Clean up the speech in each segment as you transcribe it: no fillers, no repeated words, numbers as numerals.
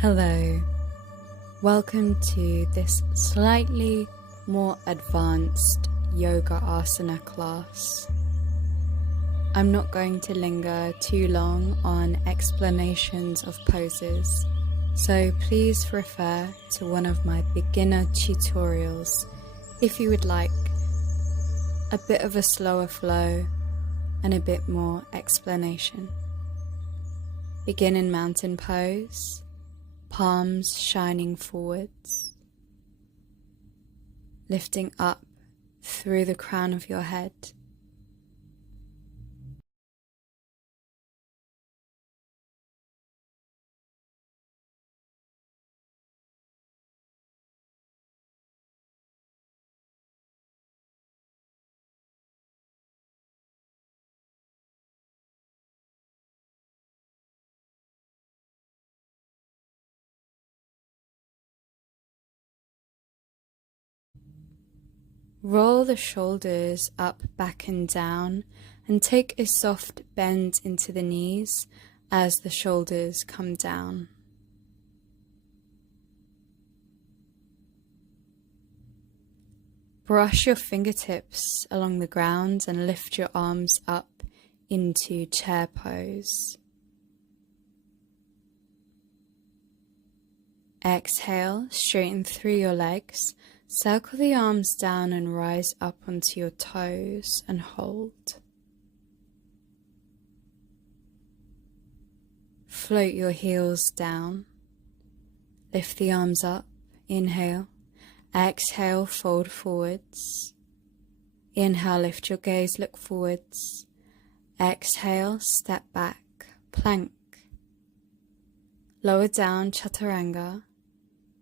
Hello, welcome to this slightly more advanced yoga asana class. I'm not going to linger too long on explanations of poses, so please refer to one of my beginner tutorials if you would like a bit of a slower flow and a bit more explanation. Begin in mountain pose, palms shining forwards, lifting up through the crown of your head. Roll the shoulders up, back and down, and take a soft bend into the knees as the shoulders come down. Brush your fingertips along the ground and lift your arms up into chair pose. Exhale, straighten through your legs. Circle the arms down and rise up onto your toes and hold. Float your heels down. Lift the arms up. Inhale. Exhale, fold forwards. Inhale, lift your gaze, look forwards. Exhale, step back, plank. Lower down, chaturanga.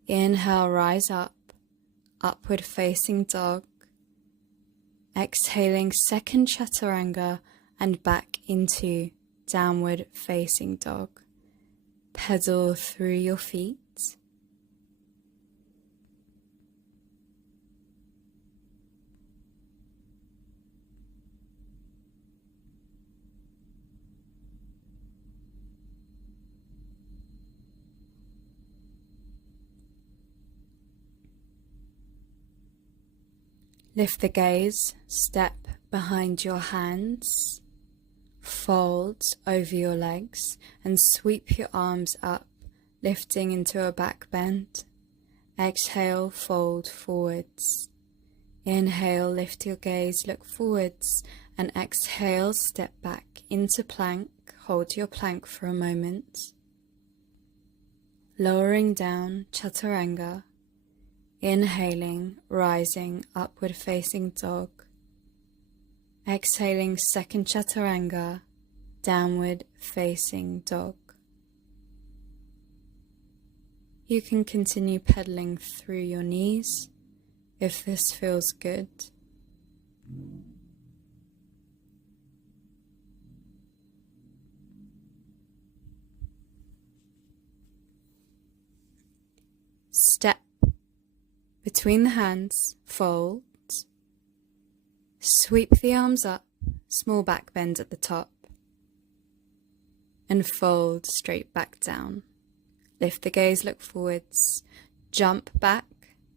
Inhale, rise up. Upward facing dog. Exhaling, second chaturanga and back into downward facing dog. Pedal through your feet. Lift the gaze, step behind your hands, fold over your legs and sweep your arms up, lifting into a back bend. Exhale, fold forwards. Inhale, lift your gaze, look forwards, and exhale, step back into plank. Hold your plank for a moment. Lowering down, chaturanga. Inhaling, rising, upward facing dog. Exhaling, second chaturanga, downward facing dog. You can continue pedaling through your knees if this feels good. Step between the hands, fold, sweep the arms up, small back bend at the top, and fold straight back down. Lift the gaze, look forwards, jump back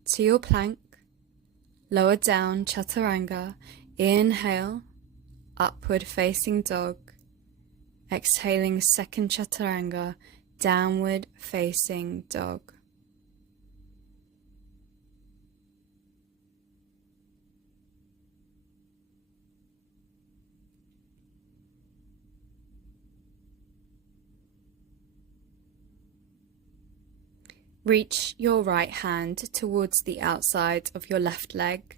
to your plank, lower down, chaturanga, inhale, upward facing dog, exhaling, second chaturanga, downward facing dog. Reach your right hand towards the outside of your left leg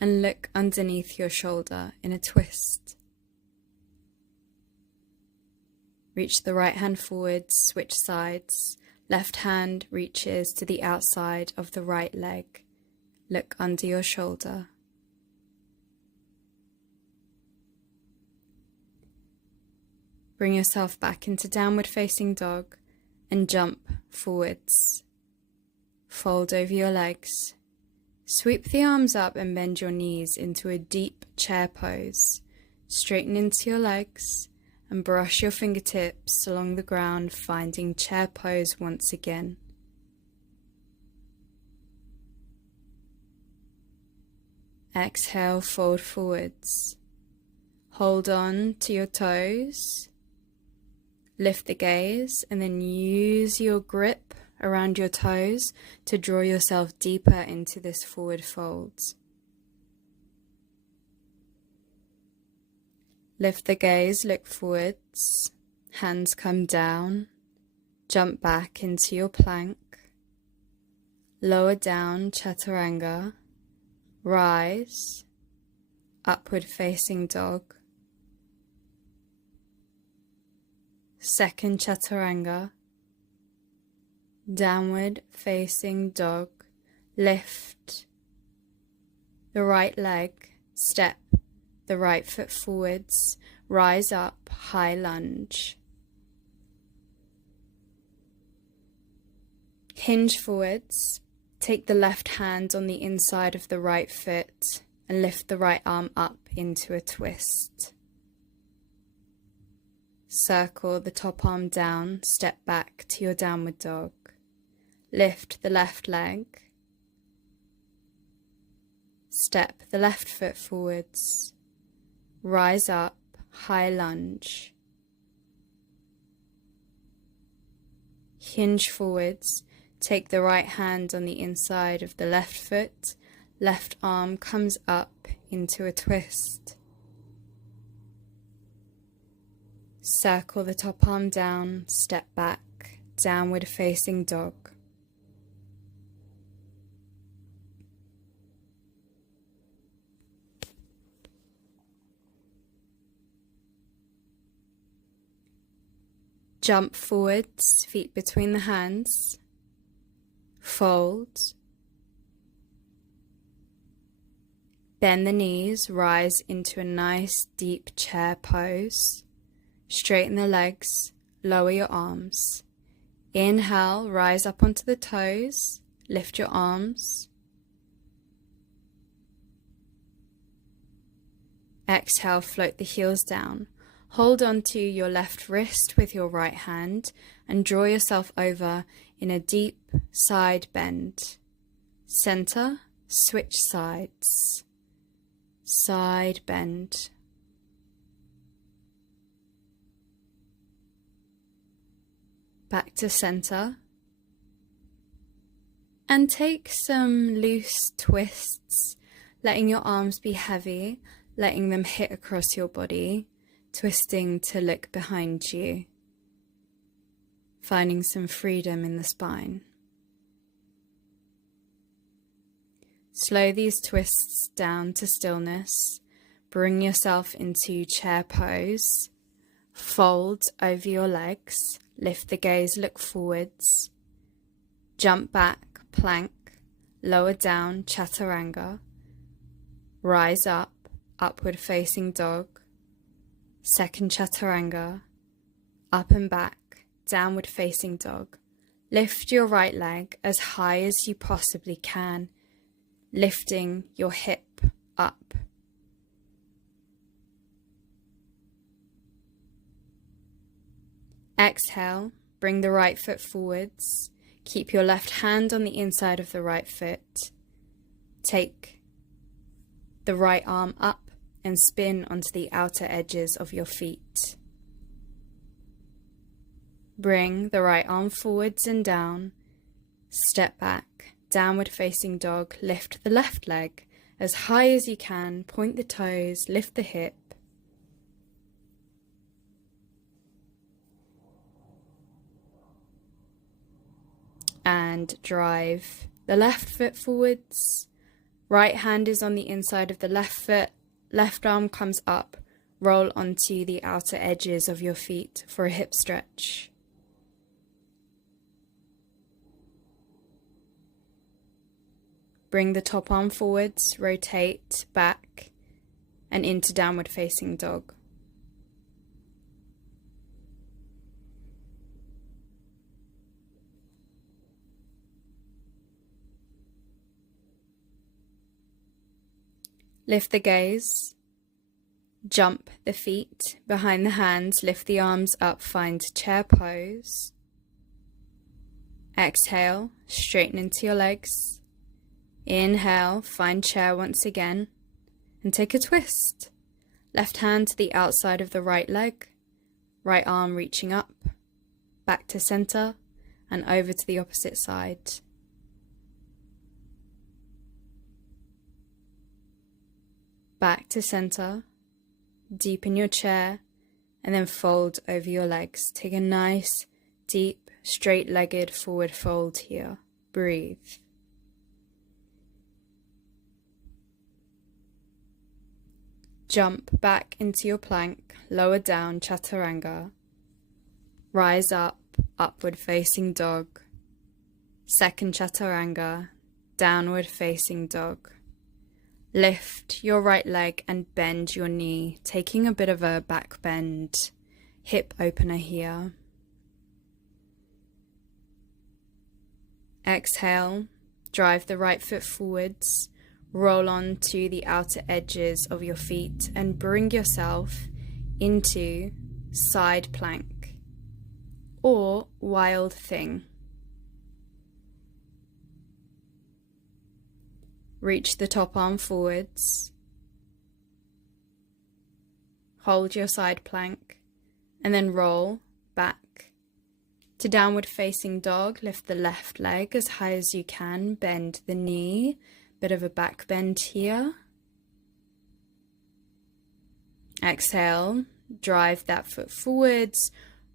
and look underneath your shoulder in a twist. Reach the right hand forward, switch sides. Left hand reaches to the outside of the right leg. Look under your shoulder. Bring yourself back into downward facing dog and jump forwards. Fold over your legs. Sweep the arms up and bend your knees into a deep chair pose. Straighten into your legs and brush your fingertips along the ground, finding chair pose once again. Exhale, fold forwards. Hold on to your toes. Lift the gaze and then use your grip around your toes to draw yourself deeper into this forward fold. Lift the gaze, look forwards. Hands come down. Jump back into your plank. Lower down, chaturanga. Rise. Upward facing dog. Second chaturanga. Downward facing dog. Lift the right leg. Step the right foot forwards. Rise up, high lunge. Hinge forwards. Take the left hand on the inside of the right foot and lift the right arm up into a twist. Circle the top arm down, step back to your downward dog. Lift the left leg. Step the left foot forwards. Rise up, high lunge. Hinge forwards. Take the right hand on the inside of the left foot. Left arm comes up into a twist. Circle the top arm down, step back, downward facing dog. Jump forwards, feet between the hands. Fold. Bend the knees, rise into a nice deep chair pose. Straighten the legs, lower your arms. Inhale, rise up onto the toes, lift your arms. Exhale, float the heels down. Hold on to your left wrist with your right hand and draw yourself over in a deep side bend. Center, switch sides. Side bend. Back to center. And take some loose twists, letting your arms be heavy, letting them hit across your body, twisting to look behind you, finding some freedom in the spine. Slow these twists down to stillness. Bring yourself into chair pose. Fold over your legs. Lift the gaze, look forwards. Jump back, plank. Lower down, chaturanga. Rise up, upward facing dog. Second chaturanga. Up and back, downward facing dog. Lift your right leg as high as you possibly can, lifting your hip up. Exhale, bring the right foot forwards. Keep your left hand on the inside of the right foot. Take the right arm up and spin onto the outer edges of your feet. Bring the right arm forwards and down. Step back, downward facing dog. Lift the left leg as high as you can. Point the toes, lift the hip. And drive the left foot forwards. Right hand is on the inside of the left foot. Left arm comes up. Roll onto the outer edges of your feet for a hip stretch. Bring the top arm forwards, rotate back and into downward facing dog. Lift the gaze, jump the feet behind the hands, lift the arms up, find chair pose. Exhale, straighten into your legs. Inhale, find chair once again. and take a twist. Left hand to the outside of the right leg, right arm reaching up, back to center, and over to the opposite side. Back to center, deepen your chair, and then fold over your legs. Take a nice, deep, straight-legged forward fold here. Breathe. Jump back into your plank, lower down, chaturanga. Rise up, upward facing dog. Second chaturanga, downward facing dog. Lift your right leg and bend your knee, taking a bit of a back bend, hip opener here. Exhale, drive the right foot forwards, roll on to the outer edges of your feet and bring yourself into side plank or wild thing. Reach the top arm forwards, hold your side plank, and then roll back to downward facing dog. Lift the left leg as high as you can, bend the knee, bit of a back bend here. Exhale, drive that foot forwards,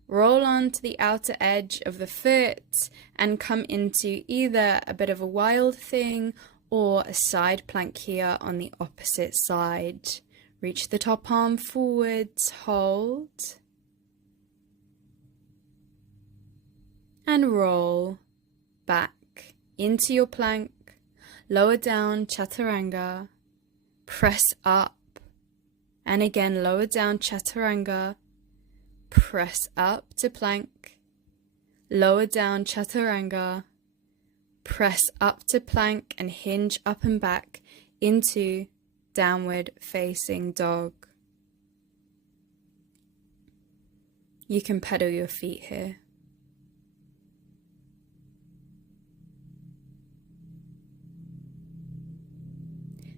roll on to the outer edge of the foot and come into either a bit of a wild thing or a side plank here on the opposite side. Reach the top arm forwards, hold, and roll back into your plank, lower down, chaturanga, press up, and again lower down, chaturanga, press up to plank, lower down, chaturanga, press up to plank and hinge up and back into downward facing dog. You can pedal your feet here.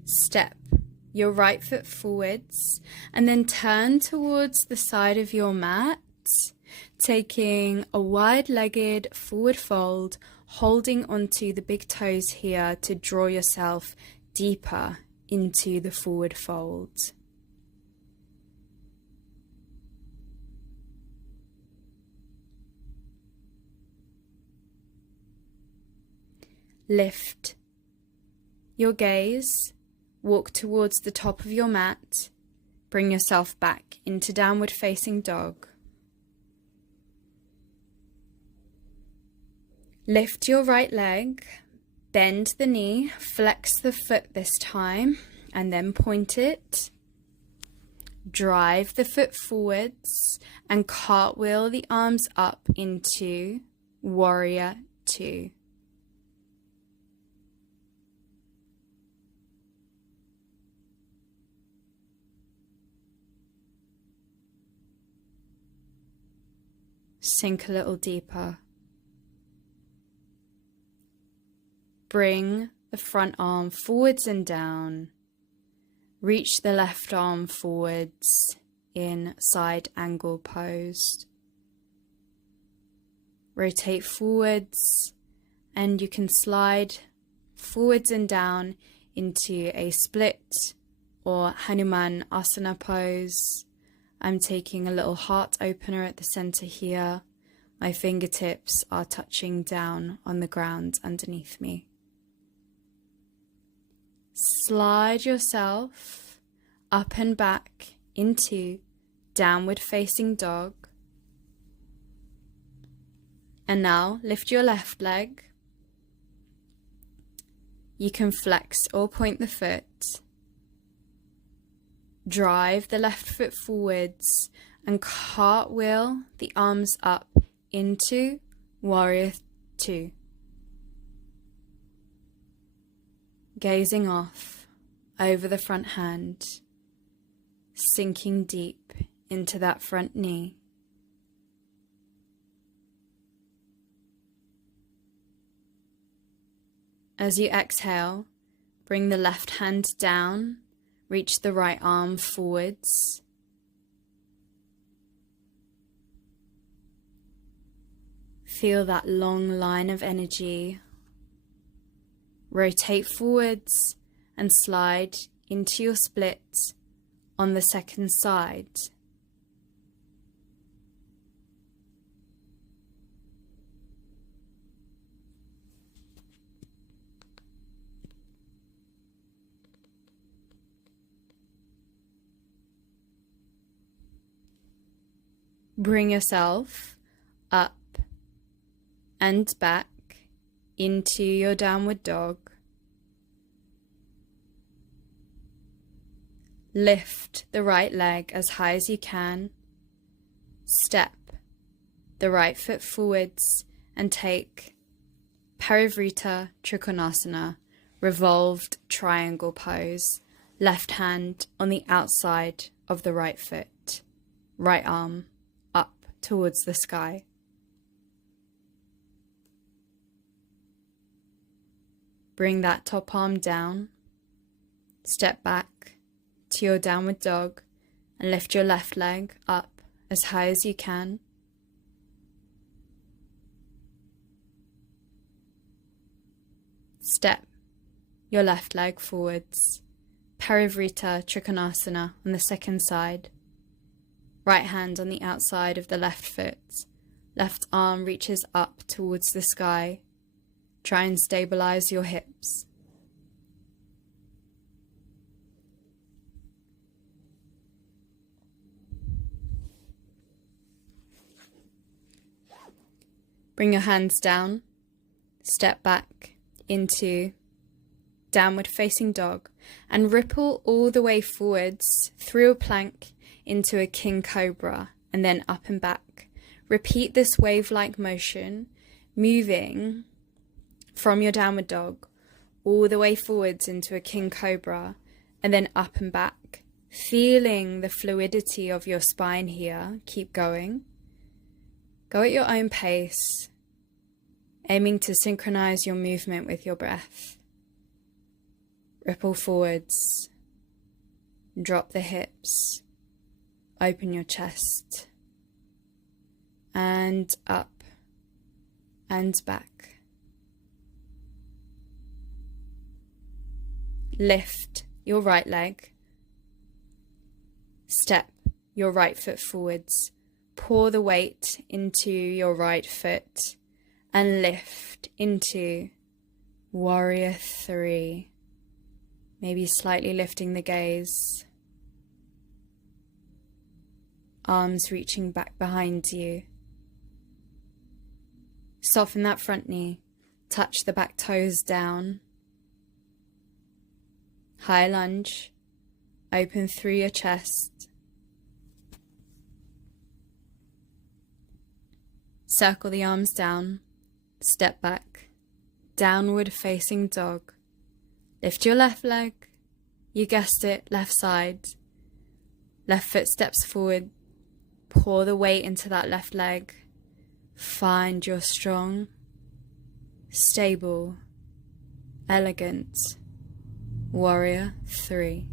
Step your right foot forwards and then turn towards the side of your mat, taking a wide-legged forward fold, holding onto the big toes here to draw yourself deeper into the forward fold. Lift your gaze, walk towards the top of your mat, bring yourself back into downward facing dog. Lift your right leg, bend the knee, flex the foot this time, and then point it. Drive the foot forwards and cartwheel the arms up into warrior two. Sink a little deeper. Bring the front arm forwards and down. Reach the left arm forwards in side angle pose. Rotate forwards and you can slide forwards and down into a split or Hanuman Asana pose. I'm taking a little heart opener at the center here. My fingertips are touching down on the ground underneath me. Slide yourself up and back into downward facing dog. And now lift your left leg. You can flex or point the foot. Drive the left foot forwards and cartwheel the arms up into warrior two. Gazing off over the front hand, sinking deep into that front knee. As you exhale, bring the left hand down, reach the right arm forwards. Feel that long line of energy. Rotate forwards and slide into your split on the second side. Bring yourself up and back into your downward dog. Lift the right leg as high as you can. Step the right foot forwards and take Parivrtta Trikonasana, revolved triangle pose. Left hand on the outside of the right foot. Right arm up towards the sky. Bring that top arm down. Step back to your downward dog and lift your left leg up as high as you can. Step your left leg forwards. Parivrtta Trikonasana on the second side. Right hand on the outside of the left foot. Left arm reaches up towards the sky. Try and stabilize your hips. Bring your hands down. Step back into downward facing dog and ripple all the way forwards through a plank into a king cobra and then up and back. Repeat this wave-like motion, moving from your downward dog all the way forwards into a king cobra and then up and back. Feeling the fluidity of your spine here. Keep going. Go at your own pace, aiming to synchronize your movement with your breath. Ripple forwards, drop the hips, open your chest, and up and back. Lift your right leg, step your right foot forwards, pour the weight into your right foot and lift into Warrior 3. Maybe slightly lifting the gaze. Arms reaching back behind you. Soften that front knee. Touch the back toes down. High lunge. Open through your chest. Circle the arms down. Step back. Downward facing dog. Lift your left leg. You guessed it, left side. Left foot steps forward. Pour the weight into that left leg. Find your strong, stable, elegant Warrior 3.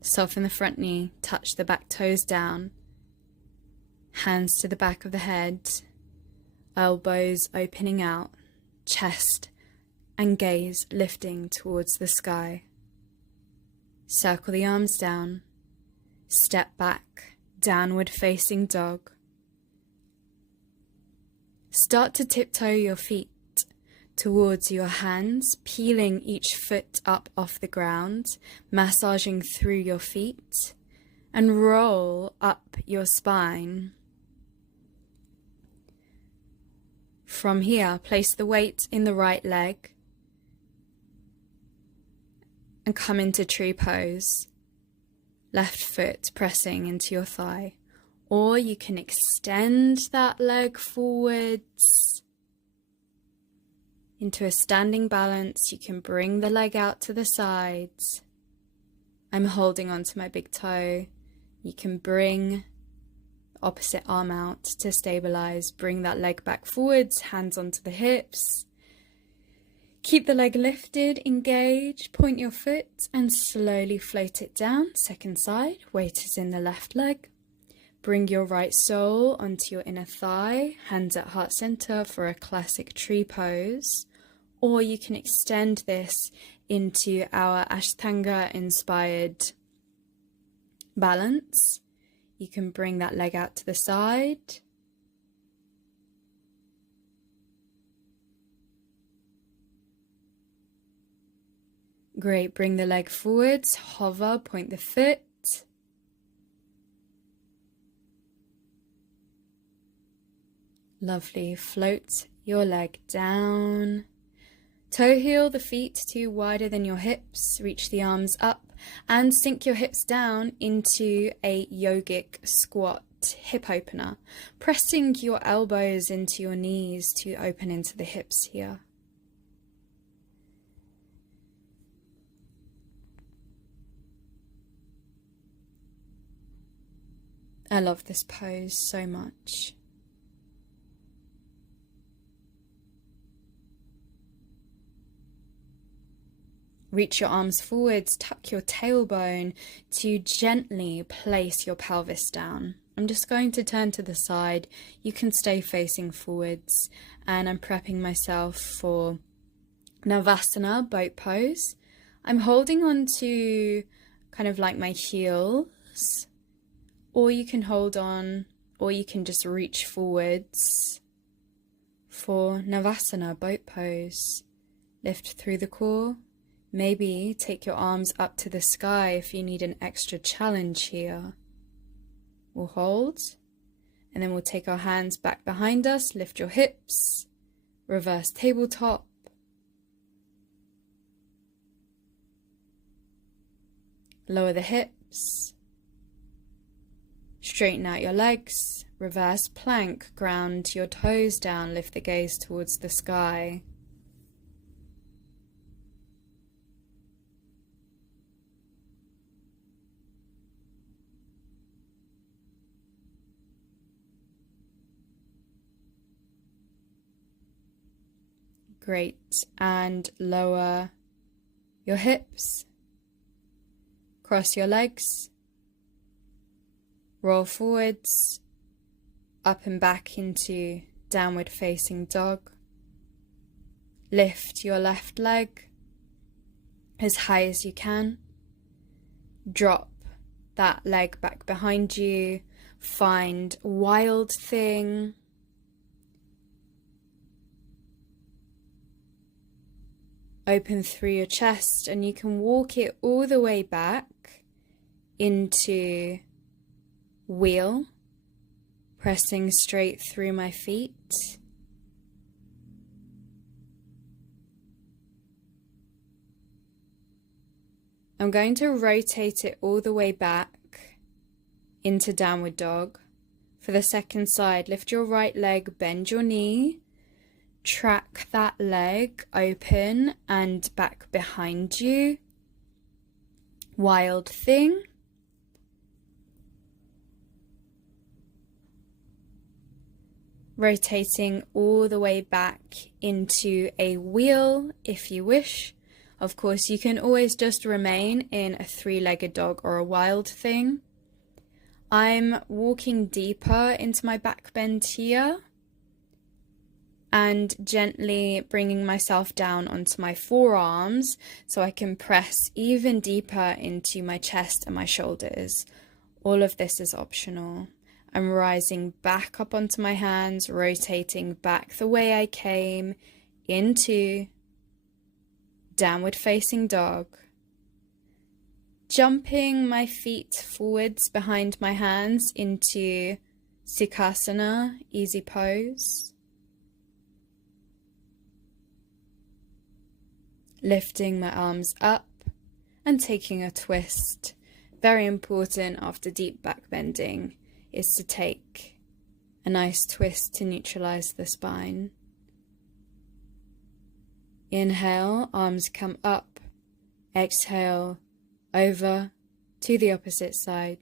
Soften the front knee, touch the back toes down. Hands to the back of the head. Elbows opening out. Chest and gaze lifting towards the sky. Circle the arms down. Step back, downward facing dog. Start to tiptoe your feet towards your hands, peeling each foot up off the ground, massaging through your feet, and roll up your spine. From here, place the weight in the right leg and come into tree pose. Left foot pressing into your thigh. Or you can extend that leg forwards into a standing balance. You can bring the leg out to the sides. I'm holding onto my big toe. You can bring opposite arm out to stabilize. Bring that leg back forwards, hands onto the hips. Keep the leg lifted, engage, point your foot and slowly float it down. Second side, weight is in the left leg. Bring your right sole onto your inner thigh, hands at heart center for a classic tree pose. Or you can extend this into our Ashtanga inspired balance. You can bring that leg out to the side. Great, bring the leg forwards, hover, point the foot. Lovely, float your leg down. Toe heel the feet to wider than your hips, reach the arms up and sink your hips down into a yogic squat hip opener, pressing your elbows into your knees to open into the hips here. I love this pose so much. Reach your arms forwards, tuck your tailbone to gently place your pelvis down. I'm just going to turn to the side. You can stay facing forwards, and I'm prepping myself for Navasana, boat pose. I'm holding on to kind of like my heels, or you can hold on, or you can just reach forwards for Navasana, boat pose. Lift through the core. Maybe take your arms up to the sky if you need an extra challenge here. We'll hold, and then we'll take our hands back behind us, lift your hips, reverse tabletop. Lower the hips, straighten out your legs, reverse plank, ground your toes down, lift the gaze towards the sky. Great, and lower your hips, cross your legs, roll forwards, up and back into downward facing dog. Lift your left leg as high as you can. Drop that leg back behind you. Find wild thing. Open through your chest, and you can walk it all the way back into wheel, pressing straight through my feet. I'm going to rotate it all the way back into downward dog. For the second side, lift your right leg, bend your knee. Track that leg open and back behind you. Wild thing. Rotating all the way back into a wheel if you wish. Of course, you can always just remain in a three-legged dog or a wild thing. I'm walking deeper into my back bend here, and gently bringing myself down onto my forearms so I can press even deeper into my chest and my shoulders. All of this is optional. I'm rising back up onto my hands, rotating back the way I came into downward facing dog. Jumping my feet forwards behind my hands into Sukhasana, easy pose. Lifting my arms up and taking a twist. Very important after deep back bending is to take a nice twist to neutralize the spine. Inhale, arms come up. Exhale, over to the opposite side.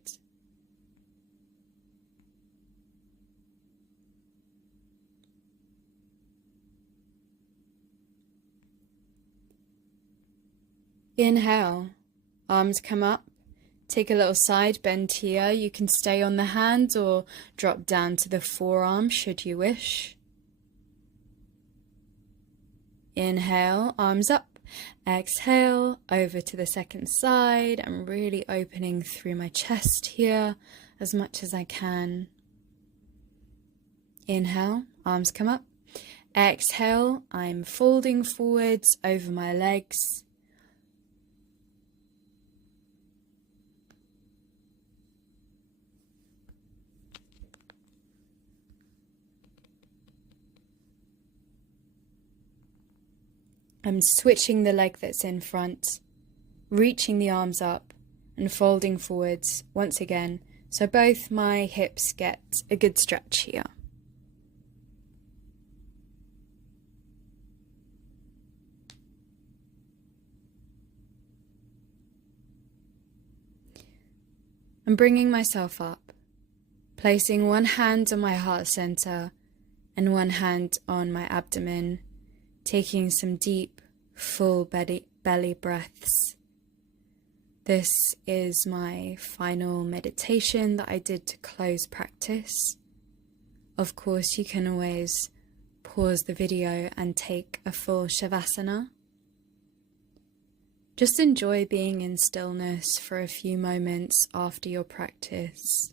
Inhale, arms come up. Take a little side bend here. You can stay on the hands or drop down to the forearm should you wish. Inhale, arms up. Exhale, over to the second side. I'm really opening through my chest here as much as I can. Inhale, arms come up. Exhale, I'm folding forwards over my legs. I'm switching the leg that's in front, reaching the arms up and folding forwards once again, so both my hips get a good stretch here. I'm bringing myself up, placing one hand on my heart center and one hand on my abdomen, taking some deep, full belly breaths. This is my final meditation that I did to close practice. Of course, you can always pause the video and take a full Shavasana. Just enjoy being in stillness for a few moments after your practice.